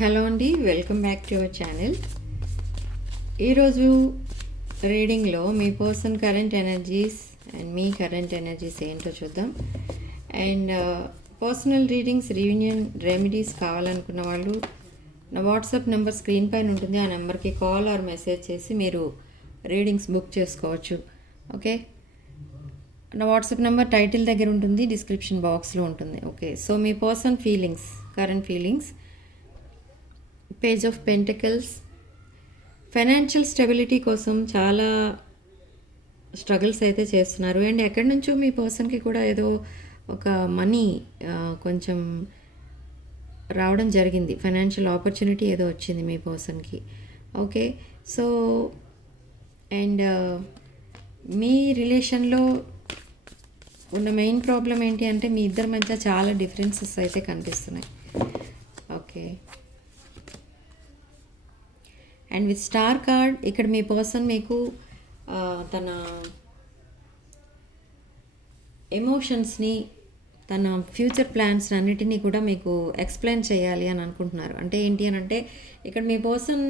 Hello అండి, welcome back to our channel. ఈరోజు రీడింగ్లో మీ పర్సన్ కరెంట్ ఎనర్జీస్ అండ్ మీ కరెంట్ ఎనర్జీస్ ఏంటో చూద్దాం. And personal readings, reunion remedies కావాలనుకున్న వాళ్ళు నా వాట్సాప్ నెంబర్ స్క్రీన్ పైన ఉంటుంది. ఆ నెంబర్కి కాల్ ఆర్ మెసేజ్ చేసి మీరు రీడింగ్స్ బుక్ చేసుకోవచ్చు. ఓకే, నా వాట్సాప్ నెంబర్ టైటిల్ దగ్గర ఉంటుంది, డిస్క్రిప్షన్ బాక్స్లో ఉంటుంది. ఓకే, సో మీ person feelings, current feelings, page of pentacles, financial stability కోసం చాలా స్ట్రగుల్స్ అయితే చేస్తున్నారు. అండ్ ఎక్కడి నుంచో మీ పర్సన్కి కూడా ఏదో ఒక మనీ కొంచెం రావడం జరిగింది, ఫైనాన్షియల్ ఆపర్చునిటీ ఏదో వచ్చింది మీ పర్సన్కి. ఓకే, సో అండ్ మీ రిలేషన్లో ఉన్న మెయిన్ ప్రాబ్లం ఏంటి అంటే మీ ఇద్దరి మధ్య చాలా డిఫరెన్సెస్ అయితే కనిపిస్తున్నాయి. Okay, and with star card ఇక్కడ మీ పర్సన్ మీకు తన ఎమోషన్స్ని, తన ఫ్యూచర్ ప్లాన్స్ అన్నిటినీ కూడా మీకు ఎక్స్ప్లెయిన్ చేయాలి అని అనుకుంటున్నారు. అంటే ఏంటి అని అంటే ఇక్కడ మీ పర్సన్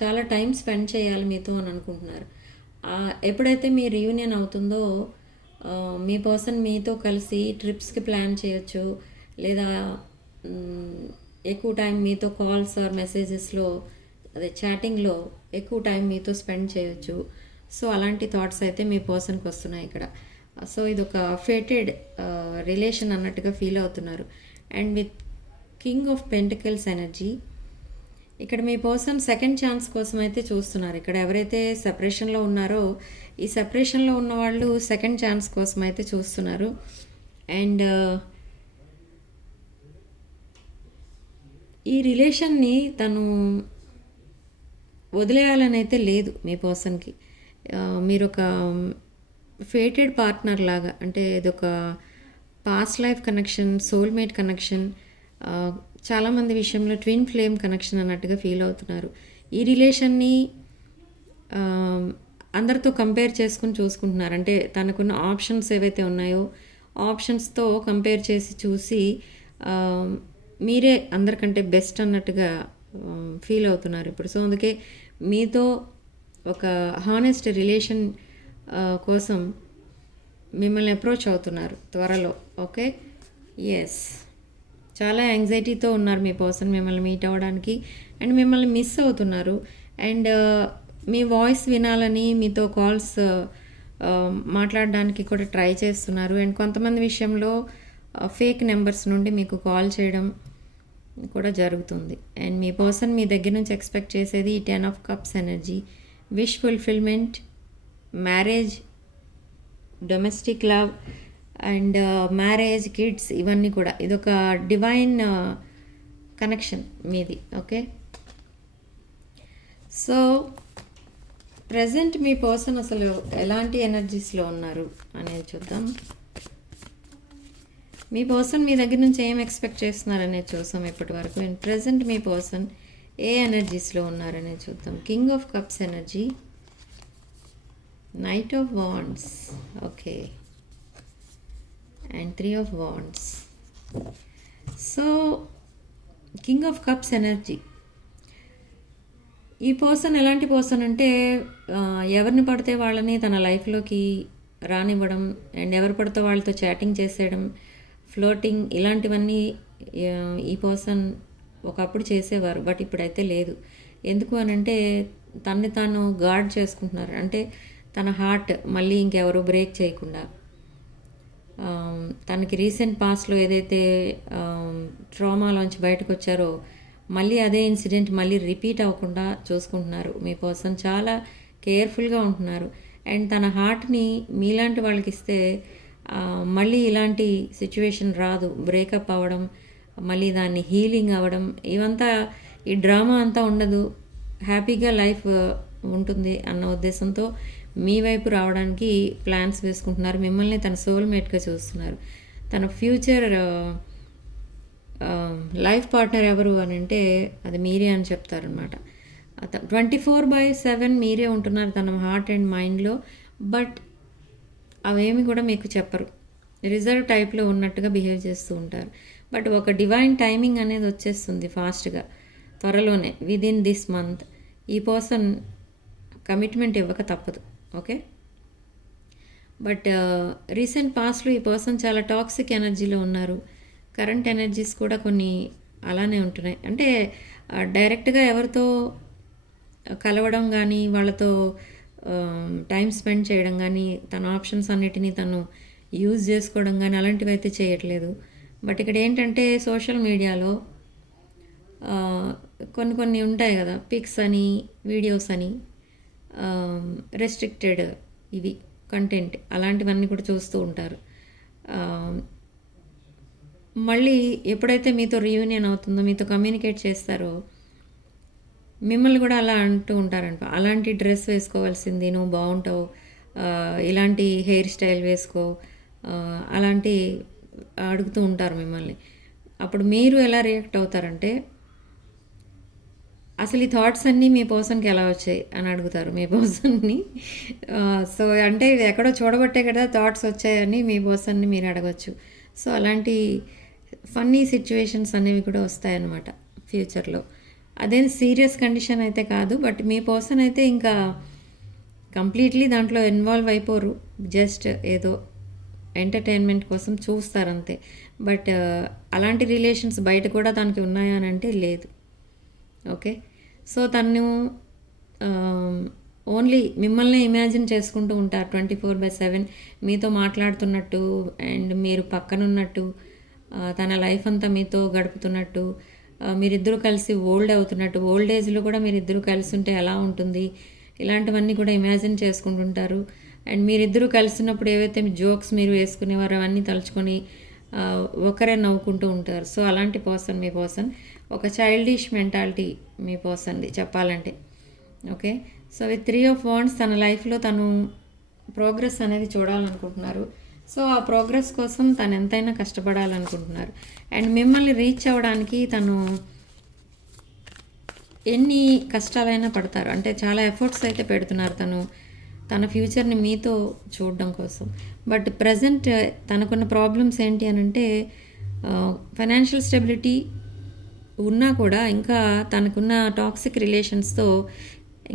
చాలా టైం స్పెండ్ చేయాలి మీతో అని అనుకుంటున్నారు. ఎప్పుడైతే మీ రీయూనియన్ అవుతుందో మీ పర్సన్ మీతో కలిసి ట్రిప్స్కి ప్లాన్ చేయొచ్చు, లేదా ఎక్కువ టైం మీతో కాల్స్ ఆర్ మెసేజెస్లో, అదే చాటింగ్లో ఎక్కువ టైం మీతో స్పెండ్ చేయొచ్చు. సో అలాంటి థాట్స్ అయితే మీ పర్సన్కి వస్తున్నాయి ఇక్కడ. సో ఇది ఒక ఫేటెడ్ రిలేషన్ అన్నట్టుగా ఫీల్ అవుతున్నారు. And with king of pentacles energy ఇక్కడ మీ పర్సన్ సెకండ్ ఛాన్స్ కోసం అయితే చూస్తున్నారు. ఇక్కడ ఎవరైతే సెపరేషన్లో ఉన్నారో ఈ సెపరేషన్లో ఉన్న వాళ్ళు సెకండ్ ఛాన్స్ కోసం అయితే చూస్తున్నారు. అండ్ ఈ రిలేషన్ని తను వదిలేయాలని అయితే లేదు మీ పర్సన్కి. మీరు ఒక ఫేటెడ్ పార్ట్నర్ లాగా, అంటే ఇదొక past life connection, soulmate connection, చాలామంది విషయంలో ట్విన్ ఫ్లేమ్ కనెక్షన్ అన్నట్టుగా ఫీల్ అవుతున్నారు. ఈ రిలేషన్ని అందరితో కంపేర్ చేసుకుని చూసుకుంటున్నారు. అంటే తనకున్న ఆప్షన్స్ ఏవైతే ఉన్నాయో ఆప్షన్స్తో కంపేర్ చేసి చూసి మీరే అందరికంటే బెస్ట్ అన్నట్టుగా ఫీల్ అవుతున్నారు ఇప్పుడు. సో అందుకే మీతో ఒక హానెస్ట్ రిలేషన్ కోసం మిమ్మల్ని అప్రోచ్ అవుతున్నారు త్వరలో. ఓకే, ఎస్, చాలా యాంగ్జైటీతో ఉన్నారు మీ పర్సన్ మిమ్మల్ని మీట్ అవ్వడానికి. అండ్ మిమ్మల్ని మిస్ అవుతున్నారు. అండ్ మీ వాయిస్ వినాలని మీతో కాల్స్ మాట్లాడడానికి కూడా ట్రై చేస్తున్నారు. అండ్ కొంతమంది విషయంలో ఫేక్ నెంబర్స్ నుండి మీకు కాల్ చేయడం కూడా జరుగుతుంది. అండ్ మీ పర్సన్ మీ దగ్గర నుంచి ఎక్స్పెక్ట్ చేసేది 10 of Cups energy, wish fulfilment, marriage, domestic love and marriage, kids, ఇవన్నీ కూడా ఇదొక డివైన్ కనెక్షన్ మీది. ఓకే, సో ప్రజెంట్ మీ పర్సన్ అసలు ఎలాంటి ఎనర్జీస్లో ఉన్నారు అనేది చూద్దాం. మీ పర్సన్ మీ దగ్గర నుంచి ఏం ఎక్స్పెక్ట్ చేస్తున్నారనేది చూసాం ఇప్పటి వరకు. అండ్ ప్రజెంట్ మీ పర్సన్ ఏ ఎనర్జీస్లో ఉన్నారనేది చూద్దాం. King of cups energy, knight of wands, okay, and 3 of Wands. So king of cups energy, ఈ పర్సన్ ఎలాంటి పర్సన్ అంటే ఎవరిని పడితే వాళ్ళని తన లైఫ్లోకి రానివ్వడం, అండ్ ఎవరు పడితే వాళ్ళతో చాటింగ్ చేసేయడం, ఫ్లోటింగ్, ఇలాంటివన్నీ ఈ పర్సన్ ఒకప్పుడు చేసేవారు. బట్ ఇప్పుడైతే లేదు. ఎందుకు అని అంటే తనని తాను గార్డ్ చేసుకుంటున్నారు. అంటే తన హార్ట్ మళ్ళీ ఇంకెవరు బ్రేక్ చేయకుండా, తనకి రీసెంట్ పాస్ట్లో ఏదైతే ట్రామాలోంచి బయటకు వచ్చారో మళ్ళీ అదే ఇన్సిడెంట్ మళ్ళీ రిపీట్ అవ్వకుండా చూసుకుంటున్నారు. మీ పర్సన్ చాలా కేర్ఫుల్గా ఉంటున్నారు. అండ్ తన హార్ట్ని మీలాంటి వాళ్ళకి ఇస్తే మళ్ళీ ఇలాంటి సిచ్యువేషన్ రాదు, బ్రేకప్ అవ్వడం, మళ్ళీ దాన్ని హీలింగ్ అవ్వడం, ఇవంతా ఈ డ్రామా అంతా ఉండదు, హ్యాపీగా లైఫ్ ఉంటుంది అన్న ఉద్దేశంతో మీ వైపు రావడానికి ప్లాన్స్ వేసుకుంటున్నారు. మిమ్మల్ని తన సోల్మేట్గా చూస్తున్నారు. తన ఫ్యూచర్ లైఫ్ పార్ట్నర్ ఎవరు అని అంటే అది మీరే అని చెప్తారనమాట. 24/7 మీరే ఉంటున్నారు తన హార్ట్ అండ్ మైండ్లో. బట్ అవేమి కూడా మీకు చెప్పరు, రిజర్వ్ టైప్లో ఉన్నట్టుగా బిహేవ్ చేస్తూ ఉంటారు. బట్ ఒక డివైన్ టైమింగ్ అనేది వచ్చేస్తుంది ఫాస్ట్గా. త్వరలోనే విదిన్ దిస్ మంత్ ఈ పర్సన్ కమిట్మెంట్ ఇవ్వక తప్పదు. ఓకే, బట్ రీసెంట్ పాస్ట్లో ఈ పర్సన్ చాలా టాక్సిక్ ఎనర్జీలో ఉన్నారు. కరెంట్ ఎనర్జీస్ కూడా కొన్ని అలానే ఉంటున్నాయి. అంటే డైరెక్ట్గా ఎవరితో కలవడం కానీ వాళ్ళతో టైం స్పెండ్ చేయడం కానీ తన ఆప్షన్స్ అన్నిటినీ తను యూజ్ చేసుకోవడం కానీ అలాంటివి అయితే చేయట్లేదు. బట్ ఇక్కడ ఏంటంటే సోషల్ మీడియాలో కొన్ని కొన్ని ఉంటాయి కదా, పిక్స్ అని వీడియోస్ అని రెస్ట్రిక్టెడ్ ఇవి కంటెంట్ అలాంటివన్నీ కూడా చూస్తూ ఉంటారు. మళ్ళీ ఎప్పుడైతే మీతో రీయూనియన్ అవుతుందో మీతో కమ్యూనికేట్ చేస్తారో మిమ్మల్ని కూడా అలా అంటూ ఉంటారంట, అలాంటి డ్రెస్ వేసుకోవాల్సింది, నువ్వు బాగుంటావు, ఇలాంటి హెయిర్ స్టైల్ వేసుకో, అలాంటి అడుగుతూ ఉంటారు మిమ్మల్ని. అప్పుడు మీరు ఎలా రియాక్ట్ అవుతారంటే అసలు ఈ థాట్స్ అన్నీ మీ పర్సన్కి ఎలా వచ్చాయి అని అడుగుతారు మీ పర్సన్ని. సో అంటే ఇది ఎక్కడో చూడబట్టే కదా థాట్స్ వచ్చాయని మీ పర్సన్ని మీరు అడగచ్చు. సో అలాంటి ఫన్నీ సిచ్యువేషన్స్ అనేవి కూడా వస్తాయన్నమాట ఫ్యూచర్లో. అదేం సీరియస్ కండిషన్ అయితే కాదు, బట్ మీ పర్సన్ అయితే ఇంకా కంప్లీట్లీ దాంట్లో ఇన్వాల్వ్ అయిపోరు, జస్ట్ ఏదో ఎంటర్టైన్మెంట్ కోసం చూస్తారంతే. బట్ అలాంటి రిలేషన్స్ బయట కూడా తనకి ఉన్నాయా అని అంటే లేదు. ఓకే, సో తను ఓన్లీ మిమ్మల్ని ఇమాజిన్ చేసుకుంటూ ఉంటారు 24/7 మీతో మాట్లాడుతున్నట్టు అండ్ మీరు పక్కనున్నట్టు, తన లైఫ్ అంతా మీతో గడుపుతున్నట్టు, మీరిద్దరూ కలిసి ఓల్డ్ అవుతున్నట్టు, ఓల్డ్ ఏజ్లో కూడా మీరిద్దరూ కలిసి ఉంటే ఎలా ఉంటుంది, ఇలాంటివన్నీ కూడా ఇమాజిన్ చేసుకుంటుంటారు. అండ్ మీరిద్దరూ కలిసినప్పుడు ఏవైతే జోక్స్ మీరు వేసుకునేవారు అవన్నీ తలుచుకొని ఒకరే నవ్వుకుంటూ ఉంటారు. సో అలాంటి పర్సన్ మీ పర్సన్. ఒక చైల్డిష్ మెంటాలిటీ మీ పర్సన్ది చెప్పాలంటే. Okay, so with 3 of Wands తన లైఫ్లో తను ప్రోగ్రెస్ అనేది చూడాలనుకుంటున్నారు. సో ఆ ప్రోగ్రెస్ కోసం తను ఎంతైనా కష్టపడాలనుకుంటున్నారు. అండ్ మిమ్మల్ని రీచ్ అవ్వడానికి తను ఎన్ని కష్టాలైనా పడతారు, అంటే చాలా ఎఫర్ట్స్ అయితే పెడుతున్నారు తన ఫ్యూచర్ని మీతో చూడడం కోసం. బట్ ప్రజెంట్ తనకున్న ప్రాబ్లమ్స్ ఏంటి అని అంటే ఫైనాన్షియల్ స్టెబిలిటీ ఉన్నా కూడా ఇంకా తనకున్న టాక్సిక్ రిలేషన్స్తో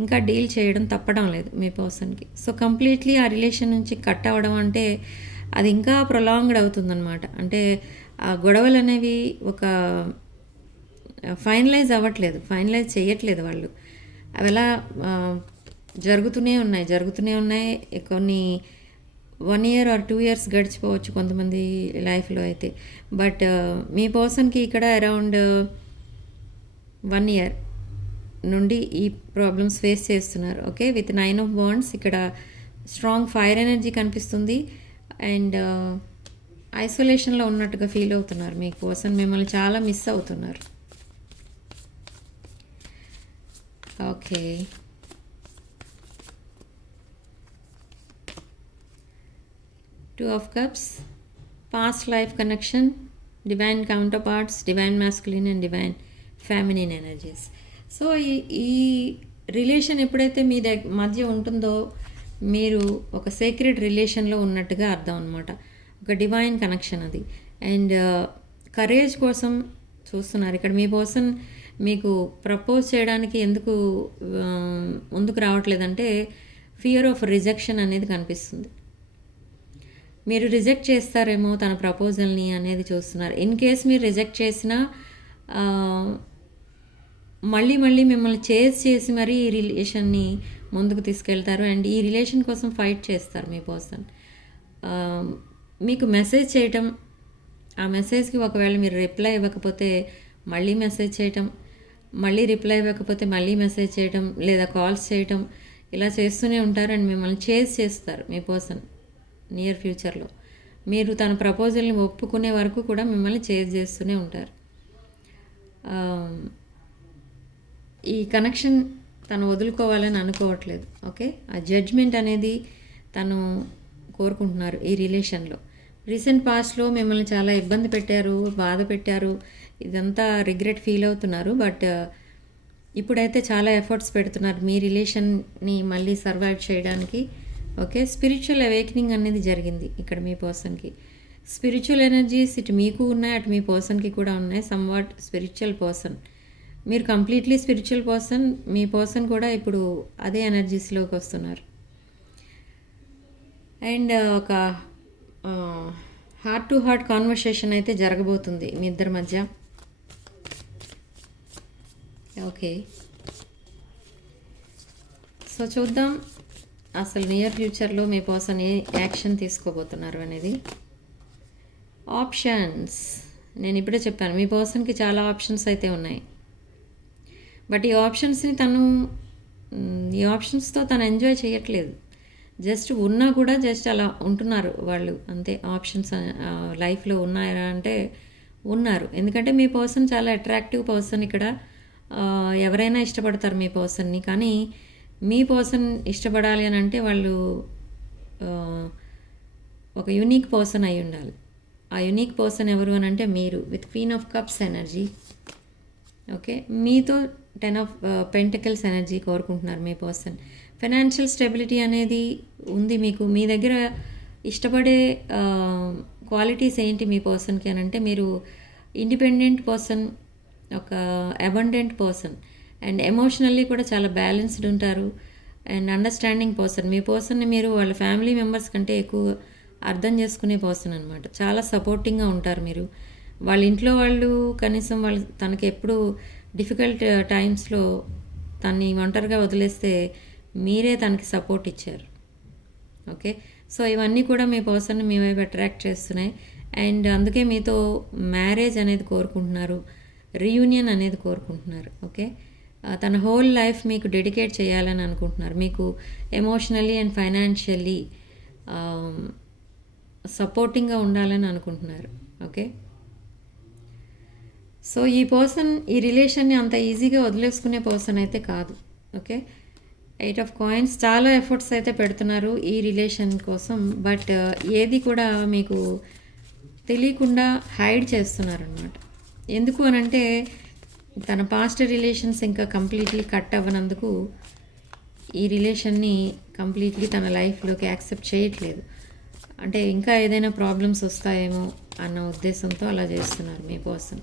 ఇంకా డీల్ చేయడం తప్పడం లేదు మీ పర్సన్కి. సో కంప్లీట్లీ ఆ రిలేషన్ నుంచి కట్ అవ్వడం అంటే అది ఇంకా ప్రొలాంగ్డ్ అవుతుందన్నమాట. అంటే ఆ గొడవలు అనేవి ఒక ఫైనలైజ్ అవ్వట్లేదు, ఫైనలైజ్ చేయట్లేదు వాళ్ళు. అవి ఎలా జరుగుతూనే ఉన్నాయి. కొన్ని 1 year or 2 years గడిచిపోవచ్చు కొంతమంది లైఫ్లో అయితే. బట్ మీ పర్సన్కి ఇక్కడ అరౌండ్ 1 year నుండి ఈ ప్రాబ్లమ్స్ ఫేస్ చేస్తున్నారు. ఓకే, విత్ 9 of Wands ఇక్కడ స్ట్రాంగ్ ఫైర్ ఎనర్జీ కనిపిస్తుంది. అండ్ ఐసోలేషన్లో ఉన్నట్టుగా ఫీల్ అవుతున్నారు మీ పర్సన్, మిమ్మల్ని చాలా మిస్ అవుతున్నారు. Okay, Two of Cups, past life connection, divine counterparts, divine masculine and divine feminine energies. So ఈ రిలేషన్ ఎప్పుడైతే మీ మధ్య ఉంటుందో మీరు ఒక సీక్రెట్ రిలేషన్లో ఉన్నట్టుగా అర్థం అనమాట. ఒక డివైన్ కనెక్షన్ అది. అండ్ కరేజ్ కోసం చూస్తున్నారు ఇక్కడ మీ పర్సన్. మీకు ప్రపోజ్ చేయడానికి ఎందుకు ముందుకు రావట్లేదంటే ఫియర్ ఆఫ్ రిజెక్షన్ అనేది కనిపిస్తుంది. మీరు రిజెక్ట్ చేస్తారేమో తన ప్రపోజల్ని అనేది చూస్తున్నారు. ఇన్ కేస్ మీరు రిజెక్ట్ చేసినా మళ్ళీ మిమ్మల్ని చేసి మరీ ఈ రిలేషన్ని ముందుకు తీసుకెళ్తారు. అండ్ ఈ రిలేషన్ కోసం ఫైట్ చేస్తారు మీ పర్సన్. మీకు మెసేజ్ చేయటం, ఆ మెసేజ్కి ఒకవేళ మీరు రిప్లై ఇవ్వకపోతే మళ్ళీ మెసేజ్ చేయటం, మళ్ళీ రిప్లై ఇవ్వకపోతే మళ్ళీ మెసేజ్ చేయటం, లేదా కాల్స్ చేయటం, ఇలా చేస్తూనే ఉంటారు. అండ్ మిమ్మల్ని చేస్తారు మీ పర్సన్ నియర్ ఫ్యూచర్లో. మీరు తన ప్రపోజల్ని ఒప్పుకునే వరకు కూడా మిమ్మల్ని చేస్తూనే ఉంటారు. ఈ కనెక్షన్ తను వదులుకోవాలని అనుకోవట్లేదు. ఓకే, ఆ జడ్జ్మెంట్ అనేది తను కోరుకుంటున్నారు ఈ రిలేషన్లో. రీసెంట్ పాస్ట్లో మిమ్మల్ని చాలా ఇబ్బంది పెట్టారు, బాధ పెట్టారు, ఇదంతా రిగ్రెట్ ఫీల్ అవుతున్నారు. బట్ ఇప్పుడైతే చాలా ఎఫర్ట్స్ పెడుతున్నారు మీ రిలేషన్ని మళ్ళీ సర్వైవ్ చేయడానికి. ఓకే, స్పిరిచువల్ అవేకనింగ్ అనేది జరిగింది ఇక్కడ మీ పర్సన్కి. స్పిరిచువల్ ఎనర్జీస్ ఇటు మీకు ఉన్నాయి, అటు మీ పర్సన్కి కూడా ఉన్నాయి. Somewhat spiritual person. మీరు కంప్లీట్లీ స్పిరిచువల్ పర్సన్, మీ పర్సన్ కూడా ఇప్పుడు అదే ఎనర్జీస్లోకి వస్తున్నారు. అండ్ ఒక హార్ట్ టు హార్ట్ కాన్వర్సేషన్ అయితే జరగబోతుంది మీ ఇద్దరి మధ్య. ఓకే, సో చూద్దాం అసలు నియర్ ఫ్యూచర్లో మీ పర్సన్ ఏ యాక్షన్ తీసుకోబోతున్నారు అనేది. ఆప్షన్స్ నేను ఇప్పుడే చెప్పాను, మీ పర్సన్కి చాలా ఆప్షన్స్ అయితే ఉన్నాయి. బట్ ఈ ఆప్షన్స్తో తను ఎంజాయ్ చేయట్లేదు. జస్ట్ ఉన్నా కూడా జస్ట్ అలా ఉంటున్నారు వాళ్ళు అంతే. ఆప్షన్స్ లైఫ్లో ఉన్నారా అంటే ఉన్నారు. ఎందుకంటే మీ పర్సన్ చాలా అట్రాక్టివ్ పర్సన్. ఇక్కడ ఎవరైనా ఇష్టపడతారు మీ పర్సన్ని. కానీ మీ పర్సన్ ఇష్టపడాలి అని అంటే వాళ్ళు ఒక యూనిక్ పర్సన్ అయి ఉండాలి. ఆ యూనిక్ పర్సన్ ఎవరు అని అంటే మీరు, with queen of cups energy. Okay, మీతో 10 ఆఫ్ పెంటికల్స్ ఎనర్జీ కోరుకుంటున్నారు మీ పర్సన్. ఫైనాన్షియల్ స్టెబిలిటీ అనేది ఉంది మీకు. మీ దగ్గర ఇష్టపడే క్వాలిటీస్ ఏంటి మీ పర్సన్కి అని అంటే, మీరు ఇండిపెండెంట్ పర్సన్, ఒక అబండెంట్ పర్సన్, అండ్ ఎమోషనల్లీ కూడా చాలా బ్యాలెన్స్డ్ ఉంటారు, అండ్ అండర్స్టాండింగ్ పర్సన్. మీ పర్సన్ని మీరు వాళ్ళ ఫ్యామిలీ మెంబర్స్ కంటే ఎక్కువ అర్థం చేసుకునే పర్సన్ అనమాట. చాలా సపోర్టింగ్గా ఉంటారు మీరు. వాళ్ళ ఇంట్లో వాళ్ళు కనీసం వాళ్ళు తనకి ఎప్పుడు డిఫికల్ట్ టైమ్స్లో తన్ని ఒంటరిగా వదిలేస్తే మీరే తనకి సపోర్ట్ ఇచ్చారు. ఓకే, సో ఇవన్నీ కూడా మీ పర్సన్ని మీ వైపు అట్రాక్ట్ చేస్తున్నాయి. అండ్ అందుకే మీతో మ్యారేజ్ అనేది కోరుకుంటున్నారు, రీయూనియన్ అనేది కోరుకుంటున్నారు. ఓకే, తన హోల్ లైఫ్ మీకు డెడికేట్ చేయాలని అనుకుంటున్నారు. మీకు ఎమోషనల్లీ అండ్ ఫైనాన్షియల్లీ సపోర్టింగ్గా ఉండాలని అనుకుంటున్నారు. ఓకే, సో ఈ పర్సన్ ఈ రిలేషన్ని అంత ఈజీగా వదిలేసుకునే పర్సన్ అయితే కాదు. ఓకే, 8 ఆఫ్ కాయిన్స్, చాలా ఎఫర్ట్స్ అయితే పెడుతున్నారు ఈ రిలేషన్ కోసం. బట్ ఏది కూడా మీకు తెలియకుండా హైడ్ చేస్తున్నారనమాట. ఎందుకు అనంటే తన పాస్ట్ రిలేషన్స్ ఇంకా కంప్లీట్లీ కట్ అవ్వనందుకు ఈ రిలేషన్ని కంప్లీట్లీ తన లైఫ్లోకి యాక్సెప్ట్ చేయట్లేదు. అంటే ఇంకా ఏదైనా ప్రాబ్లమ్స్ వస్తాయేమో అన్న ఉద్దేశంతో అలా చేస్తున్నారు మీ పర్సన్.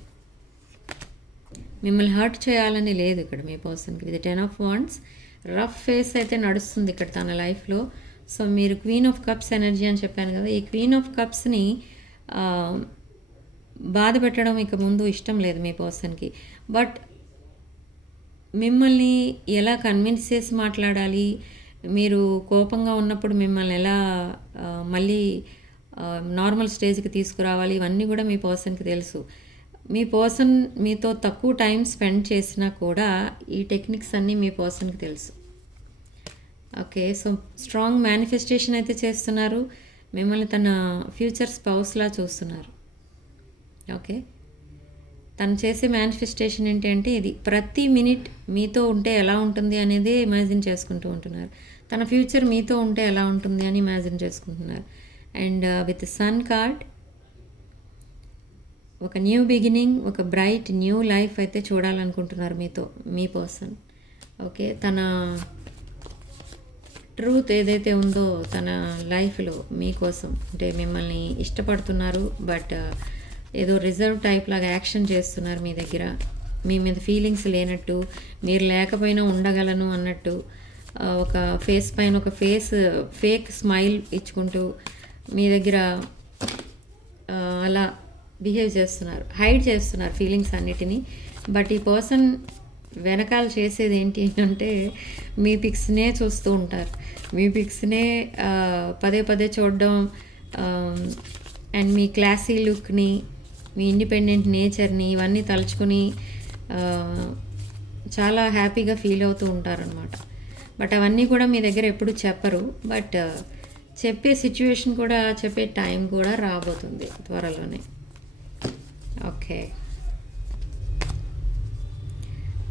మిమ్మల్ని హర్ట్ చేయాలని లేదు ఇక్కడ మీ పర్సన్కి. With 10 of wands, rough face అయితే నడుస్తుంది ఇక్కడ తన లైఫ్లో. సో మీరు క్వీన్ ఆఫ్ కప్స్ ఎనర్జీ అని చెప్పాను కదా, ఈ క్వీన్ ఆఫ్ కప్స్ని బాధ పెట్టడం ఇక ముందు ఇష్టం లేదు మీ పర్సన్కి. బట్ మిమ్మల్ని ఎలా కన్విన్స్ చేసి మాట్లాడాలి, మీరు కోపంగా ఉన్నప్పుడు మిమ్మల్ని ఎలా మళ్ళీ నార్మల్ స్టేజ్కి తీసుకురావాలి, ఇవన్నీ కూడా మీ పర్సన్కి తెలుసు. మీ పర్సన్ మీతో తక్కువ టైం స్పెండ్ చేసినా కూడా ఈ టెక్నిక్స్ అన్నీ మీ పర్సన్కి తెలుసు. ఓకే, సో స్ట్రాంగ్ మేనిఫెస్టేషన్ అయితే చేస్తున్నారు. మిమ్మల్ని తన ఫ్యూచర్ స్పౌస్లా చూస్తున్నారు. ఓకే, తను చేసే మేనిఫెస్టేషన్ ఏంటంటే ఇది ప్రతి మినిట్ మీతో ఉంటే ఎలా ఉంటుంది అనేది ఇమాజిన్ చేసుకుంటూ ఉంటున్నారు. తన ఫ్యూచర్ మీతో ఉంటే ఎలా ఉంటుంది అని ఇమాజిన్ చేసుకుంటున్నారు. అండ్ విత్ సన్ కార్డ్, ఒక న్యూ బిగినింగ్, ఒక బ్రైట్ న్యూ లైఫ్ అయితే చూడాలనుకుంటున్నారు మీతో మీ పర్సన్. ఓకే, తన ట్రూత్ ఏదైతే ఉందో తన లైఫ్లో మీకోసం, అంటే మిమ్మల్ని ఇష్టపడుతున్నారు బట్ ఏదో రిజర్వ్ టైప్ లాగా యాక్షన్ చేస్తున్నారు మీ దగ్గర. మీ మీద ఫీలింగ్స్ లేనట్టు, మీరు లేకపోయినా ఉండగలను అన్నట్టు, ఒక ఫేస్ పైన ఒక ఫేక్ స్మైల్ ఇచ్చుకుంటూ మీ దగ్గర అలా బిహేవ్ చేస్తున్నారు, హైడ్ చేస్తున్నారు ఫీలింగ్స్ అన్నిటినీ. బట్ ఈ పర్సన్ వెనకాల చేసేది ఏంటి అంటే మీ పిక్స్నే చూస్తూ ఉంటారు. మీ పిక్స్నే పదే పదే చూడడం, అండ్ మీ క్లాసీ లుక్ని, మీ ఇండిపెండెంట్ నేచర్ని ఇవన్నీ తలుచుకుని చాలా హ్యాపీగా ఫీల్ అవుతూ ఉంటారనమాట. బట్ అవన్నీ కూడా మీ దగ్గర ఎప్పుడు చెప్పరు. బట్ చెప్పే సిచ్యువేషన్ కూడా, చెప్పే టైం కూడా రాబోతుంది త్వరలోనే. ఓకే,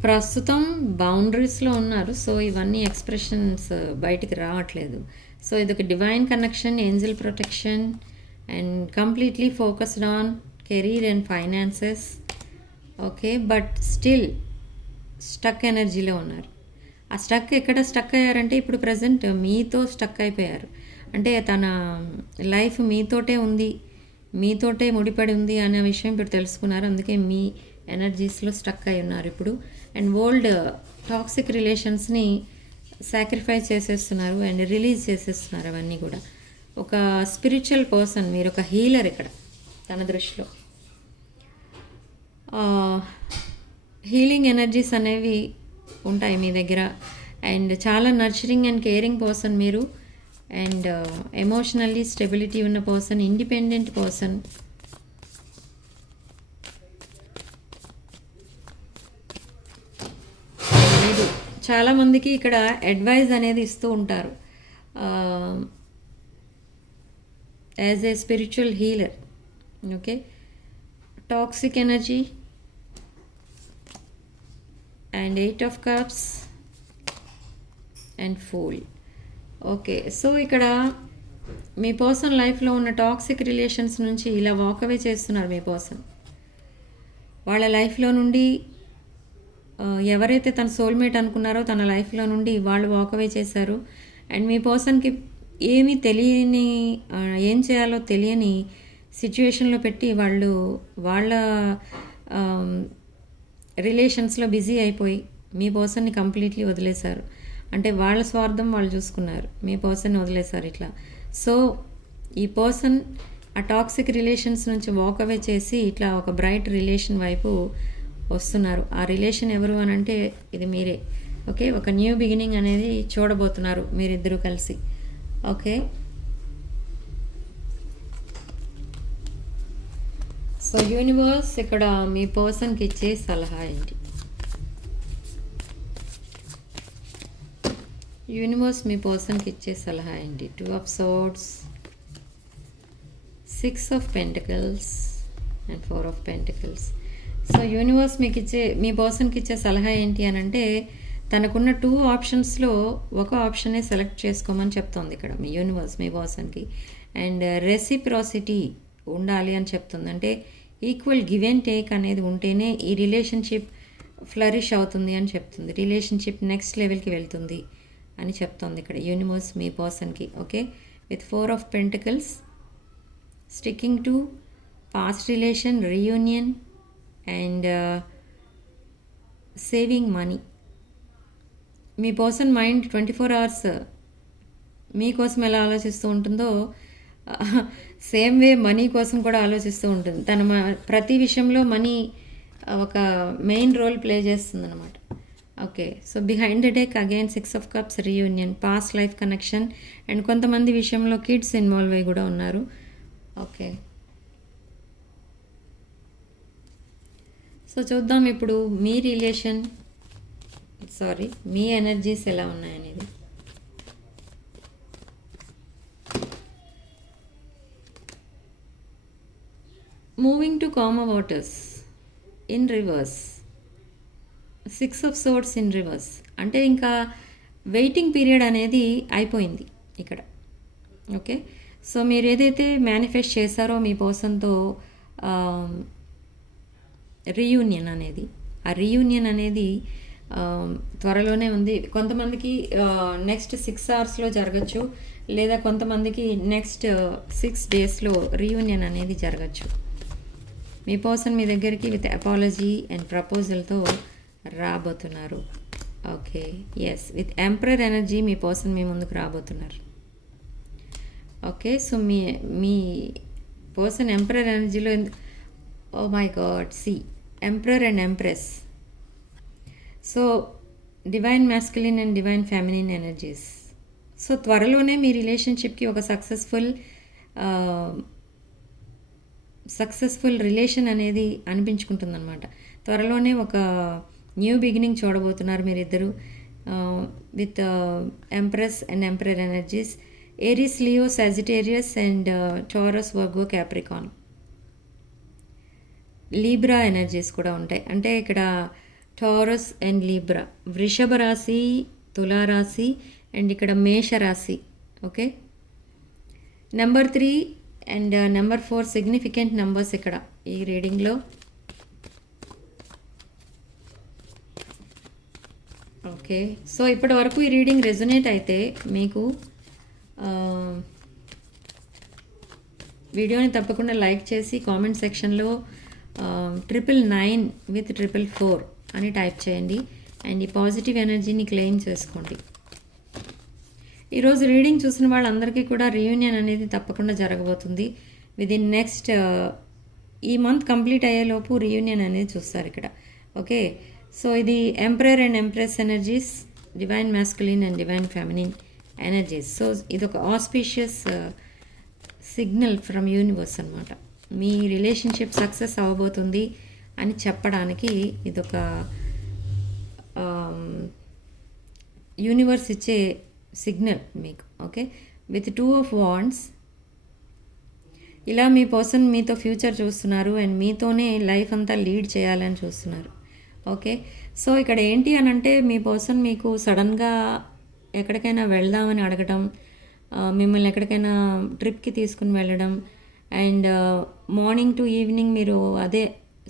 ప్రస్తుతం బౌండరీస్లో ఉన్నారు. సో ఇవన్నీ ఎక్స్ప్రెషన్స్ బయటికి రావట్లేదు. సో ఇదొక divine connection, angel protection, and completely focused on career and finances. Okay, but still stuck ఎనర్జీలో ఉన్నారు. ఆ స్టక్ ఎక్కడ స్టక్ అయ్యారంటే ఇప్పుడు ప్రజెంట్ మీతో స్టక్ అయిపోయారు. అంటే తన లైఫ్ మీతోటే ఉంది, మీతోటే ముడిపడి ఉంది అనే విషయం ఇప్పుడు తెలుసుకున్నారు. అందుకే ఎనర్జీస్లో స్టక్ అయి ఉన్నారు ఇప్పుడు. అండ్ ఓల్డ్ టాక్సిక్ రిలేషన్స్ని సాక్రిఫైస్ చేసేస్తున్నారు అండ్ రిలీజ్ చేసేస్తున్నారు అవన్నీ కూడా. ఒక స్పిరిచువల్ పర్సన్, మీరు ఒక హీలర్ ఇక్కడ తన దృష్టిలో. హీలింగ్ ఎనర్జీస్ అనేవి ఉంటాయి మీ దగ్గర. అండ్ చాలా నర్చరింగ్ అండ్ కేరింగ్ పర్సన్ మీరు. అండ్ ఎమోషనల్లీ స్టెబిలిటీ ఉన్న పర్సన్, ఇండిపెండెంట్ పర్సన్. లేదు, చాలామందికి ఇక్కడ అడ్వైజ్ అనేది ఇస్తూ ఉంటారు as a spiritual healer. Okay, toxic energy and 8 of Cups and Fool. Okay, so ఇక్కడ మీ పర్సన్ లైఫ్లో ఉన్న టాక్సిక్ రిలేషన్స్ నుంచి ఇలా వాకవే చేస్తున్నారు మీ పర్సన్. వాళ్ళ లైఫ్లో నుండి ఎవరైతే తన సోల్మేట్ అనుకున్నారో తన లైఫ్లో నుండి వాళ్ళు వాకవే చేశారు. అండ్ మీ పర్సన్కి ఏమీ తెలియని, ఏం చేయాలో తెలియని సిచ్యువేషన్లో పెట్టి వాళ్ళు వాళ్ళ రిలేషన్స్లో బిజీ అయిపోయి మీ పర్సన్ని కంప్లీట్లీ వదిలేశారు. అంటే వాళ్ళ స్వార్థం వాళ్ళు చూసుకున్నారు, మీ పర్సన్ని వదిలేశారు ఇట్లా. సో ఈ పర్సన్ ఆ టాక్సిక్ రిలేషన్స్ నుంచి వాకవే చేసి ఇట్లా ఒక బ్రైట్ రిలేషన్ వైపు వస్తున్నారు. ఆ రిలేషన్ ఎవరు అని అంటే ఇది మీరే. ఓకే, ఒక న్యూ బిగినింగ్ అనేది చూడబోతున్నారు మీరిద్దరూ కలిసి. ఓకే, సో యూనివర్స్ ఇక్కడ మీ పర్సన్కి ఇచ్చే సలహా ఏంటి? యూనివర్స్ మీ పర్సన్కి ఇచ్చే సలహా ఏంటి? 2 of Swords, 6 of Pentacles and 4 of Pentacles. So universe మీకు ఇచ్చే, మీ పర్సన్కి ఇచ్చే సలహా ఏంటి అని అంటే తనకున్న 2 ఆప్షన్స్లో ఒక ఆప్షనే సెలెక్ట్ చేసుకోమని చెప్తోంది ఇక్కడ మీ యూనివర్స్ మీ పర్సన్కి. అండ్ రెసిప్రాసిటీ ఉండాలి అని చెప్తుంది. అంటే ఈక్వల్ గివ్ అండ్ టేక్ అనేది ఉంటేనే ఈ రిలేషన్షిప్ ఫ్లరిష్ అవుతుంది అని చెప్తుంది. రిలేషన్షిప్ నెక్స్ట్ లెవెల్కి వెళ్తుంది అని చెప్తోంది ఇక్కడ యూనివర్స్ మీ పర్సన్కి. Okay, with 4 of Pentacles, sticking to past relation, reunion and saving money. Me person mind 24 hours మీకోసం ఎలా ఆలోచిస్తూ ఉంటుందో సేమ్ వే మనీ కోసం కూడా ఆలోచిస్తూ ఉంటుంది. తన ప్రతి విషయంలో మనీ ఒక మెయిన్ రోల్ ప్లే చేస్తుంది అనమాట. Okay, so behind the deck again 6 of Cups, reunion, past life connection and కొంతమంది విషయంలో కిడ్స్ ఇన్వాల్వ్ అయ్యి కూడా ఉన్నారు. ఓకే, సో చూద్దాం ఇప్పుడు మీ రిలేషన్, మీ ఎనర్జీస్ ఎలా ఉన్నాయనేది. Moving to comma waters in reverse, 6 of Swords in reverse. అంటే ఇంకా వెయిటింగ్ పీరియడ్ అనేది అయిపోయింది ఇక్కడ. ఓకే, సో మీరు ఏదైతే మేనిఫెస్ట్ చేశారో మీ పర్సన్తో రీయూనియన్ అనేది, ఆ రీయూనియన్ అనేది త్వరలోనే ఉంది. కొంతమందికి నెక్స్ట్ 6 hours జరగచ్చు, లేదా కొంతమందికి నెక్స్ట్ 6 daysలో రీయూనియన్ అనేది జరగచ్చు. మీ పర్సన్ మీ దగ్గరికి విత్ అపాలజీ అండ్ ప్రపోజల్తో రాబోతున్నారు. Okay, yes, with emperor energy మీ పర్సన్ మీ ముందుకు రాబోతున్నారు. ఓకే, సో మీ పర్సన్ ఎంపరర్ ఎనర్జీలో, oh my god, emperor and empress. So divine masculine and divine feminine energies. So త్వరలోనే మీ రిలేషన్షిప్కి ఒక సక్సెస్ఫుల్ రిలేషన్ అనేది అనిపించుకుంటుంది అనమాట. త్వరలోనే ఒక న్యూ బిగినింగ్ చూడబోతున్నారు మీరిద్దరు with empress and emperor energies. Aries, Leo, Sagittarius and taurus, Virgo, Capricorn, Libra energies కూడా ఉంటాయి. అంటే ఇక్కడ టారస్ అండ్ లీబ్రా, వృషభ రాశి, తులారాశి అండ్ ఇక్కడ మేషరాశి. Okay, number 3 and number 4 significant numbers ఇక్కడ ఈ రీడింగ్లో. ఓకే, సో ఇప్పటి వరకు ఈ రీడింగ్ రెజొనేట్ అయితే మీకు వీడియోని తప్పకుండా లైక్ చేసి కామెంట్ సెక్షన్లో 999 విత్ 444 అని టైప్ చేయండి అండ్ ఈ పాజిటివ్ ఎనర్జీని క్లెయిమ్ చేసుకోండి. ఈరోజు రీడింగ్ చూసిన వాళ్ళందరికీ కూడా రీయూనియన్ అనేది తప్పకుండా జరగబోతుంది. విదిన్ నెక్స్ట్ ఈ మంత్ కంప్లీట్ అయ్యేలోపు రీయూనియన్ అనేది చూస్తారు ఇక్కడ. ఓకే, సో ఇది emperor and empress energies, divine masculine and divine feminine energies. So ఇది ఒక ఆస్పీషియస్ సిగ్నల్ ఫ్రమ్ యూనివర్స్ అనమాట. మీ రిలేషన్షిప్ సక్సెస్ అవ్వబోతుంది అని చెప్పడానికి ఇదొక యూనివర్స్ ఇచ్చే సిగ్నల్ మీకు. ఓకే, విత్ 2 of Wands ఇలా మీ పర్సన్ మీతో ఫ్యూచర్ చూస్తున్నారు అండ్ మీతోనే లైఫ్ అంతా లీడ్ చేయాలని చూస్తున్నారు. ఓకే, సో ఇక్కడ ఏంటి అని అంటే మీ పర్సన్ మీకు సడన్గా ఎక్కడికైనా వెళ్దామని అడగడం, మిమ్మల్ని ఎక్కడికైనా ట్రిప్కి తీసుకుని వెళ్ళడం అండ్ మార్నింగ్ టు ఈవినింగ్ మీరు అదే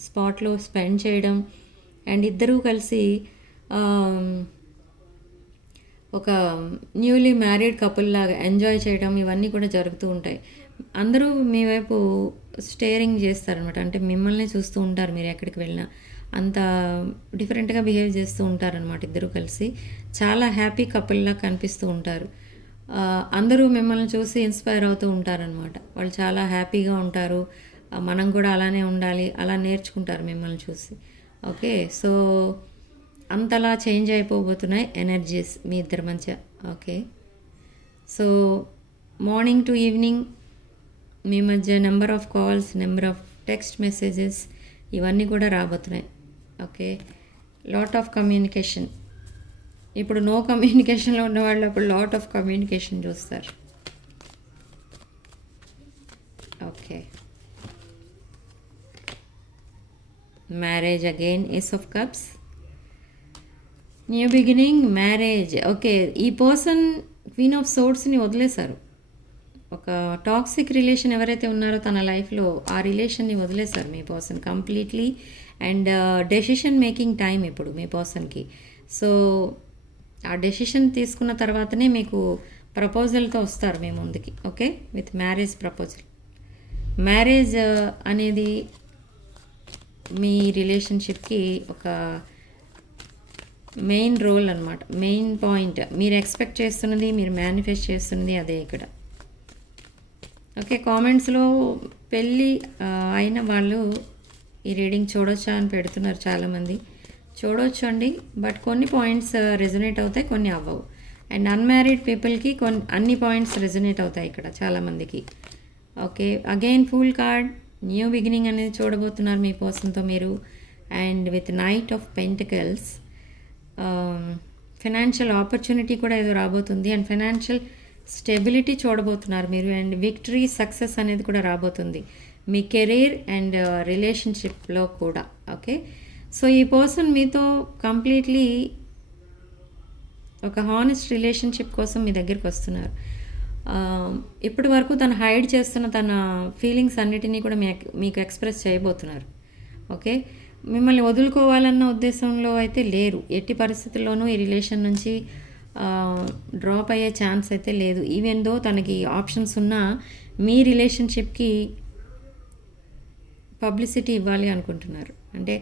స్పాట్లో స్పెండ్ చేయడం అండ్ ఇద్దరూ కలిసి ఒక న్యూలీ మ్యారీడ్ కపుల్ లాగా ఎంజాయ్ చేయడం, ఇవన్నీ కూడా జరుగుతూ ఉంటాయి. అందరూ మీ వైపు స్టేరింగ్ చేస్తారనమాట, అంటే మిమ్మల్ని చూస్తూ ఉంటారు. మీరు ఎక్కడికి వెళ్ళినా అంత డిఫరెంట్గా బిహేవ్ చేస్తూ ఉంటారనమాట. ఇద్దరూ కలిసి చాలా హ్యాపీ కపుల్లా కనిపిస్తూ ఉంటారు. అందరూ మిమ్మల్ని చూసి ఇన్స్పైర్ అవుతూ ఉంటారనమాట. వాళ్ళు చాలా హ్యాపీగా ఉంటారు, మనం కూడా అలానే ఉండాలి, అలా నేర్చుకుంటారు మిమ్మల్ని చూసి. ఓకే, సో అంతలా చేంజ్ అయిపోబోతున్నాయి ఎనర్జీస్ మీ ఇద్దరి మధ్య. Okay, so morning to evening మీ మధ్య number of calls, number of text messages ఇవన్నీ కూడా రాబోతున్నాయి. Okay, lot of communication. ఇప్పుడు నో కమ్యూనికేషన్లో ఉన్న వాళ్ళు అప్పుడు లాట్ ఆఫ్ కమ్యూనికేషన్ చూస్తారు. Okay, marriage again, ace of cups, new beginning, marriage. Okay, ఈ పర్సన్ క్వీన్ ఆఫ్ సోర్డ్స్ని వదిలేశారు. ఒక టాక్సిక్ రిలేషన్ ఎవరైతే ఉన్నారో తన లైఫ్లో ఆ రిలేషన్ని వదిలేశారు మీ person completely. And decision making time ఇప్పుడు మీ పర్సన్కి. సో ఆ డెసిషన్ తీసుకున్న తర్వాతనే మీకు ప్రపోజల్తో వస్తారు మీ ముందుకి. Okay, with marriage proposal. Marriage అనేది మీ రిలేషన్షిప్కి ఒక మెయిన్ రోల్ అనమాట, మెయిన్ పాయింట్. మీరు ఎక్స్పెక్ట్ చేస్తున్నది, మీరు మేనిఫెస్ట్ చేస్తున్నది అదే ఇక్కడ. ఓకే, కామెంట్స్లో పెళ్ళి అయిన వాళ్ళు ఈ రీడింగ్ చూడొచ్చా అని పెడుతున్నారు చాలామంది. చూడవచ్చు అండి, బట్ కొన్ని పాయింట్స్ రెజొనేట్ అవుతాయి, కొన్ని అవ్వవు. అండ్ అన్మ్యారీడ్ పీపుల్కి అన్ని పాయింట్స్ రెజొనేట్ అవుతాయి ఇక్కడ చాలామందికి. Okay, again full card, new beginning అనేది చూడబోతున్నారు మీ పర్సన్తో మీరు. And with knight of pentacles, financial opportunity కూడా ఏదో రాబోతుంది అండ్ ఫైనాన్షియల్ స్టెబిలిటీ చూడబోతున్నారు మీరు. అండ్ విక్టరీ, సక్సెస్ అనేది కూడా రాబోతుంది మీ కెరీర్ అండ్ రిలేషన్షిప్లో కూడా. ఓకే, సో ఈ పర్సన్ మీతో కంప్లీట్లీ ఒక హానెస్ట్ రిలేషన్షిప్ కోసం మీ దగ్గరికి వస్తున్నారు. ఇప్పటి వరకు తను హైడ్ చేస్తున్న తన ఫీలింగ్స్ అన్నిటినీ కూడా మీకు ఎక్స్ప్రెస్ చేయబోతున్నారు. ఓకే, మిమ్మల్ని వదులుకోవాలన్న ఉద్దేశంలో అయితే లేరు. ఎట్టి పరిస్థితుల్లోనూ ఈ రిలేషన్ నుంచి డ్రాప్ అయ్యే ఛాన్స్ అయితే లేదు. ఈవెన్ దో తనకి ఆప్షన్స్ ఉన్నా మీ రిలేషన్షిప్కి పబ్లిసిటీ ఇవ్వాలి అనుకుంటున్నారు, అంటే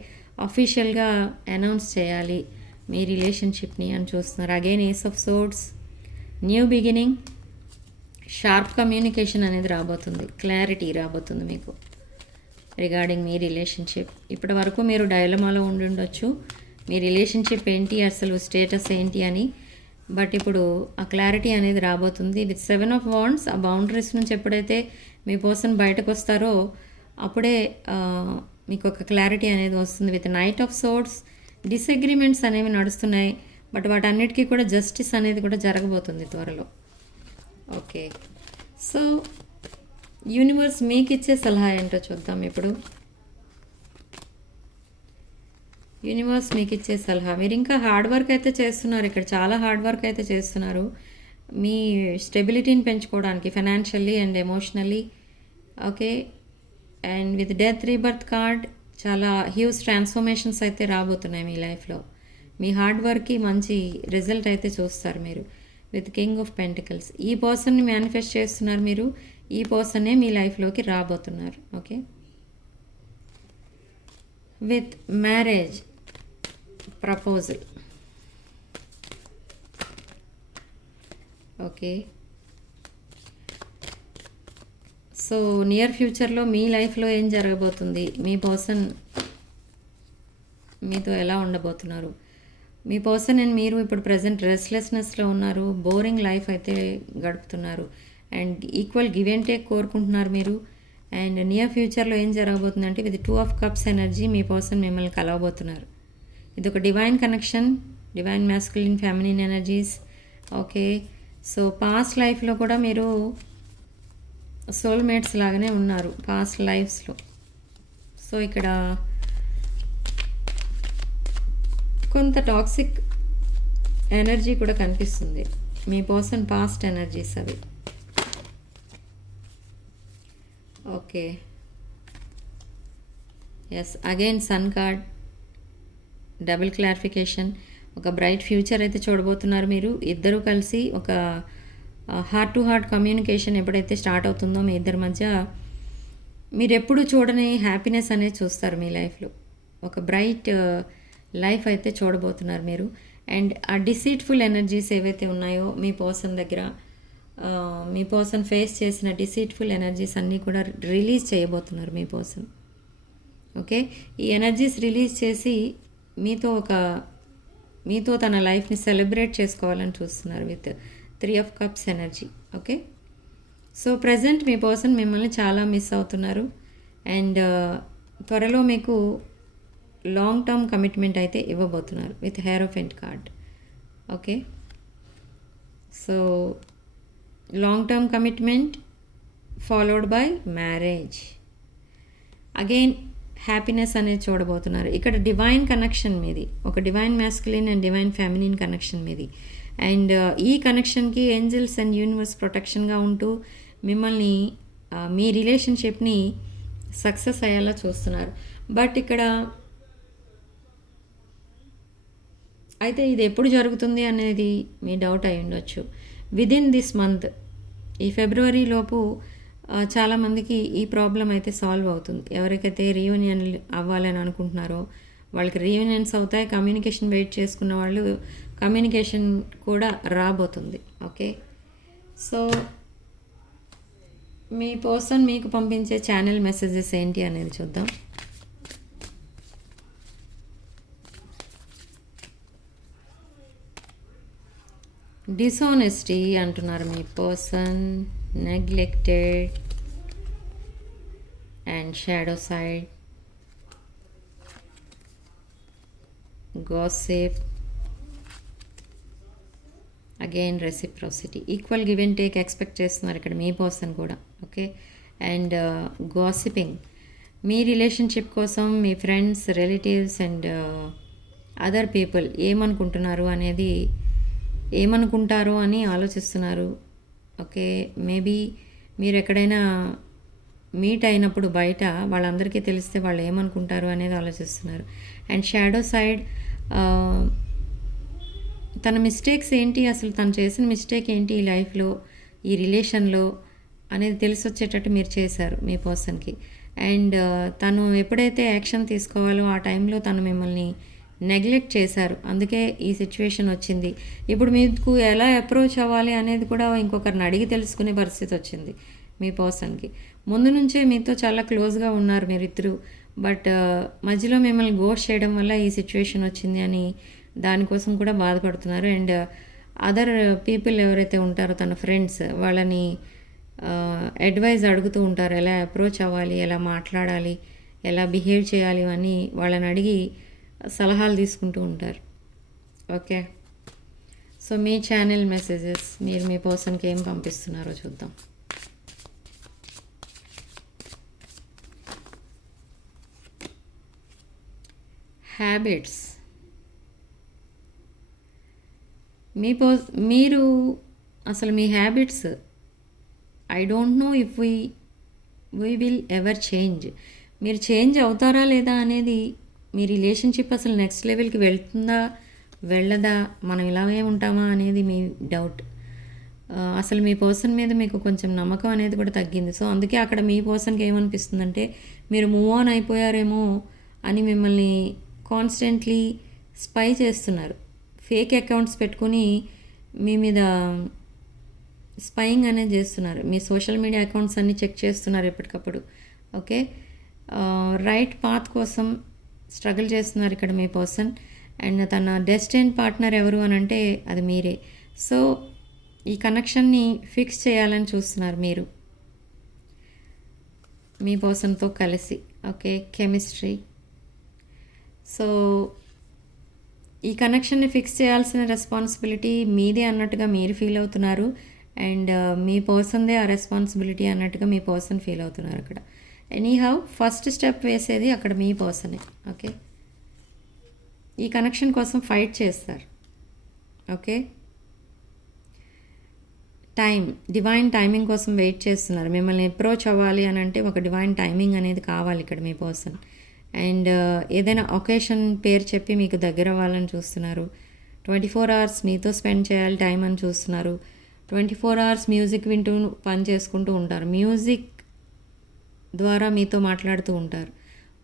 అఫీషియల్గా అనౌన్స్ చేయాలి మీ రిలేషన్షిప్ని అని చూస్తున్నారు. Again ace of swords, new beginning, sharp communication అనేది రాబోతుంది, క్లారిటీ రాబోతుంది మీకు రిగార్డింగ్ మీ రిలేషన్షిప్. ఇప్పటి వరకు మీరు డైలమాలో ఉండి ఉండొచ్చు, మీ రిలేషన్షిప్ ఏంటి, అసలు స్టేటస్ ఏంటి అని. బట్ ఇప్పుడు ఆ క్లారిటీ అనేది రాబోతుంది విత్ 7 of Wands. ఆ బౌండరీస్ నుంచి ఎప్పుడైతే మీ పర్సన్ బయటకు వస్తారో అప్పుడే మీకు ఒక క్లారిటీ అనేది వస్తుంది. With knight of swords, disagreements అనేవి నడుస్తున్నాయి, బట్ వాటన్నిటికీ కూడా జస్టిస్ అనేది కూడా జరగబోతుంది త్వరలో. ఓకే, సో యూనివర్స్ మీకు ఇచ్చే సలహా ఏంటో చూద్దాం ఇప్పుడు. యూనివర్స్ మీకు ఇచ్చే సలహా, మీరు ఇంకా హార్డ్ వర్క్ అయితే చేస్తున్నారు, ఇక్కడ చాలా హార్డ్ వర్క్ అయితే చేస్తున్నారు మీ స్టెబిలిటీని పెంచుకోవడానికి financially and emotionally. Okay, and with death rebirth card చాలా హ్యూజ్ ట్రాన్స్ఫర్మేషన్స్ అయితే రాబోతున్నాయి మీ లైఫ్లో. మీ హార్డ్ వర్క్కి మంచి రిజల్ట్ అయితే చూస్తారు మీరు. విత్ కింగ్ ఆఫ్ పెంటికల్స్, ఈ పర్సన్ని మేనిఫెస్ట్ చేస్తున్నారు మీరు, ఈ పర్సనే మీ లైఫ్లోకి రాబోతున్నారు. Okay, with marriage proposal. Okay, so near ఫ్యూచర్లో మీ లైఫ్లో ఏం జరగబోతుంది, మీ పర్సన్ మీతో ఎలా ఉండబోతున్నారు, మీ పర్సన్ అండ్ మీరు ఇప్పుడు ప్రజెంట్ రెస్ట్లెస్నెస్లో ఉన్నారు, బోరింగ్ లైఫ్ అయితే గడుపుతున్నారు and equal give and take కోరుకుంటున్నారు మీరు. అండ్ నియర్ ఫ్యూచర్లో ఏం జరగబోతుందంటే విత్ 2 of Cups ఎనర్జీ మీ పర్సన్ మిమ్మల్ని కలవబోతున్నారు. ఇది ఒక divine connection, divine masculine feminine energies. Okay, so past లైఫ్లో కూడా మీరు సోల్మేట్స్ లాగానే ఉన్నారు పాస్ట్ లైఫ్స్లో. సో ఇక్కడ కొంత టాక్సిక్ ఎనర్జీ కూడా కనిపిస్తుంది, మీ పర్సన్ పాస్ట్ ఎనర్జీస్ అవి. Okay, yes, again sun card, double clarification. ఒక బ్రైట్ ఫ్యూచర్ అయితే చూడబోతున్నారు మీరు ఇద్దరూ కలిసి. ఒక హార్ట్ టు హార్ట్ కమ్యూనికేషన్ ఎప్పుడైతే స్టార్ట్ అవుతుందో మీ ఇద్దరి మధ్య, మీరు ఎప్పుడు చూడని హ్యాపీనెస్ అనేది చూస్తారు మీ లైఫ్లో. ఒక బ్రైట్ లైఫ్ అయితే చూడబోతున్నారు మీరు. అండ్ ఆ డిసీట్ఫుల్ ఎనర్జీస్ ఏవైతే ఉన్నాయో మీ పర్సన్ దగ్గర, మీ పర్సన్ ఫేస్ చేసిన డిసీట్ఫుల్ ఎనర్జీస్ అన్నీ కూడా రిలీజ్ చేయబోతున్నారు మీ పర్సన్. ఓకే, ఈ ఎనర్జీస్ రిలీజ్ చేసి మీతో తన లైఫ్ని సెలబ్రేట్ చేసుకోవాలని చూస్తున్నారు with 3 of Cups energy. Okay, so present me person మిమ్మల్ని చాలా మిస్ అవుతున్నారు అండ్ త్వరలో మీకు లాంగ్ టర్మ్ కమిట్మెంట్ అయితే ఇవ్వబోతున్నారు with hierophant card. Okay, so long term commitment followed by marriage. Again happiness అనేది చూడబోతున్నారు. ఇక్కడ డివైన్ కనెక్షన్ మీది, ఒక divine masculine and divine feminine connection మీది. అండ్ ఈ కనెక్షన్కి ఏంజల్స్ అండ్ యూనివర్స్ ప్రొటెక్షన్గా ఉంటూ మిమ్మల్ని మీ రిలేషన్షిప్ని సక్సెస్ అయ్యేలా చూస్తున్నారు. బట్ ఇక్కడ అయితే ఇది ఎప్పుడు జరుగుతుంది అనేది మీ డౌట్ అయి ఉండొచ్చు. విదిన్ దిస్ మంత్, ఈ ఫిబ్రవరి లోపు చాలామందికి ఈ ప్రాబ్లం అయితే సాల్వ్ అవుతుంది. ఎవరికైతే రీయూనియన్ అవ్వాలని అనుకుంటున్నారో వాళ్ళకి రీయూనియన్స్ అవుతాయి. కమ్యూనికేషన్ వెయిట్ చేసుకున్న వాళ్ళు కమ్యూనికేషన్ కూడా రాబోతుంది. ఓకే, సో మీ పర్సన్ మీకు పంపించే ఛానల్ మెసేజెస్ ఏంటి అనేది చూద్దాం. డిసానెస్టీ అంటున్నారు మీ person, neglected and shadow side, gossip, again reciprocity, equal give and take expect చేస్తున్నారు ఇక్కడ మీ పర్సన్ కూడా. ఓకే, అండ్ గాసిపింగ్, మీ రిలేషన్షిప్ కోసం మీ friends, relatives and other people ఏమనుకుంటారో అని ఆలోచిస్తున్నారు. ఓకే, మేబీ మీరు ఎక్కడైనా మీట్ అయినప్పుడు బయట వాళ్ళందరికీ తెలిస్తే వాళ్ళు ఏమనుకుంటారు అనేది ఆలోచిస్తున్నారు. అండ్ షాడో సైడ్, తన మిస్టేక్స్ ఏంటి, అసలు తను చేసిన మిస్టేక్ ఏంటి ఈ లైఫ్లో, ఈ రిలేషన్లో అనేది తెలిసి వచ్చేటట్టు మీరు చేశారు మీ పర్సన్కి. అండ్ తను ఎప్పుడైతే యాక్షన్ తీసుకోవాలో ఆ టైంలో తను మిమ్మల్ని నెగ్లెక్ట్ చేశారు, అందుకే ఈ సిచ్యువేషన్ వచ్చింది. ఇప్పుడు మీకు ఎలా అప్రోచ్ అవ్వాలి అనేది కూడా ఇంకొకరిని అడిగి తెలుసుకునే పరిస్థితి వచ్చింది మీ పర్సన్కి. ముందు నుంచే మీతో చాలా క్లోజ్గా ఉన్నారు మీరిద్దరు, బట్ మధ్యలో మిమ్మల్ని గోస్ట్ చేయడం వల్ల ఈ సిచ్యువేషన్ వచ్చింది అని దానికోసం కూడా బాధపడుతున్నారు. అండ్ అదర్ పీపుల్ ఎవరైతే ఉంటారో తన ఫ్రెండ్స్, వాళ్ళని అడ్వైజ్ అడుగుతూ ఉంటారు, ఎలా అప్రోచ్ అవ్వాలి, ఎలా మాట్లాడాలి, ఎలా బిహేవ్ చేయాలి అని వాళ్ళని అడిగి సలహాలు తీసుకుంటూ ఉంటారు. ఓకే, సో మీ ఛానల్ మెసేజెస్ మీరు మీ పర్సన్కి ఏం పంపిస్తున్నారో చూద్దాం. హ్యాబిట్స్, మీరు అసలు మీ habits, I don't know if we will ever change. మీరు చేంజ్ అవుతారా లేదా అనేది, మీ రిలేషన్షిప్ అసలు నెక్స్ట్ లెవెల్కి వెళ్తుందా వెళ్ళదా, మనం ఇలాగే ఉంటామా అనేది మీ డౌట్. అసలు మీ పర్సన్ మీద మీకు కొంచెం నమ్మకం అనేది కూడా తగ్గింది. సో అందుకే అక్కడ మీ పర్సన్కి ఏమనిపిస్తుందంటే మీరు మూవ్ ఆన్ అయిపోయారేమో అని మిమ్మల్ని కాన్స్టెంట్లీ స్పై చేస్తున్నారు. ఫేక్ అకౌంట్స్ పెట్టుకుని మీ మీద స్పైయింగ్ అనేది చేస్తున్నారు. మీ సోషల్ మీడియా అకౌంట్స్ అన్నీ చెక్ చేస్తున్నారు ఎప్పటికప్పుడు. ఓకే, రైట్ పాత్ కోసం స్ట్రగుల్ చేస్తున్నారు ఇక్కడ మీ పర్సన్. అండ్ తన డెస్టిన్ పార్ట్నర్ ఎవరు అని అంటే అది మీరే. సో ఈ కనెక్షన్ని ఫిక్స్ చేయాలని చూస్తున్నారు మీరు మీ పర్సన్తో కలిసి. Okay, chemistry. సో ఈ కనెక్షన్ని ఫిక్స్ చేయాల్సిన రెస్పాన్సిబిలిటీ మీదే అన్నట్టుగా మీరు ఫీల్ అవుతున్నారు. అండ్ మీ పర్సన్దే ఆ రెస్పాన్సిబిలిటీ అన్నట్టుగా మీ పర్సన్ ఫీల్ అవుతున్నారు అక్కడ. ఎనీహౌ ఫస్ట్ స్టెప్ వేసేది అక్కడ మీ పర్సనే. ఓకే, ఈ కనెక్షన్ కోసం ఫైట్ చేస్తారు. ఓకే, డివైన్ టైమింగ్ కోసం వెయిట్ చేస్తున్నారు. మిమ్మల్ని అప్రోచ్ అవ్వాలి అని అంటే ఒక డివైన్ టైమింగ్ అనేది కావాలి ఇక్కడ మీ పర్సన్. అండ్ ఏదైనా ఒకేషన్ పేరు చెప్పి మీకు దగ్గర అవ్వాలని చూస్తున్నారు. 24 hours మీతో స్పెండ్ చేయాలి టైం అని చూస్తున్నారు. 24 hours మ్యూజిక్ వింటూ పని చేసుకుంటూ ఉంటారు. మ్యూజిక్ ద్వారా మీతో మాట్లాడుతూ ఉంటారు.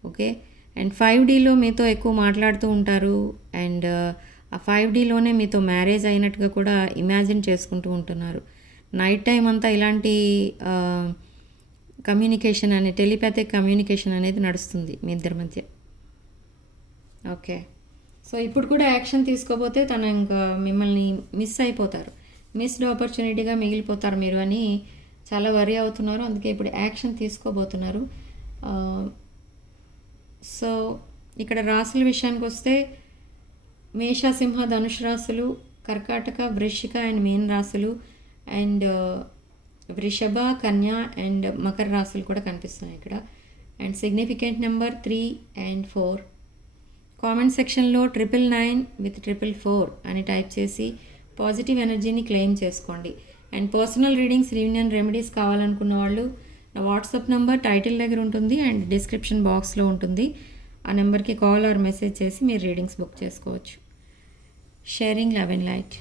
ఓకే, అండ్ 5Dలో మీతో ఎక్కువ మాట్లాడుతూ ఉంటారు. అండ్ ఆ 5Dలోనే మీతో మ్యారేజ్ అయినట్టుగా కూడా ఇమాజిన్ చేసుకుంటూ ఉంటున్నారు. నైట్ టైం అంతా ఇలాంటి కమ్యూనికేషన్ అనే టెలిపాథిక్ కమ్యూనికేషన్ అనేది నడుస్తుంది మీ ఇద్దరి మధ్య. ఓకే, సో ఇప్పుడు కూడా యాక్షన్ తీసుకోపోతే తను ఇంకా మిమ్మల్ని మిస్ అయిపోతారు. మిస్డ్ ఆపర్చునిటీగా మిగిలిపోతారు మీరు అని చాలా వరీ అవుతున్నారు. అందుకే ఇప్పుడు యాక్షన్ తీసుకోబోతున్నారు. సో ఇక్కడ రాశుల విషయానికి వస్తే మేష, సింహ, ధనుష్ రాశులు, కర్కాటక, వృశ్చిక అండ్ మీన రాశులు, అండ్ వృషభ, కన్య అండ్ మకర రాశులు కూడా కనిపిస్తున్నాయి ఇక్కడ. And significant number 3 and 4. Comment సెక్షన్లో 999 with 444 అని టైప్ చేసి పాజిటివ్ ఎనర్జీని క్లెయిమ్ చేసుకోండి. And personal readings, reunion remedies కావాలనుకున్న వాళ్ళు నా వాట్సాప్ నెంబర్ టైటిల్ దగ్గర ఉంటుంది అండ్ డిస్క్రిప్షన్ బాక్స్లో ఉంటుంది. ఆ నెంబర్కి కాల్ ఆర్ మెసేజ్ చేసి మీరు రీడింగ్స్ బుక్ చేసుకోవచ్చు. Sharing love and light.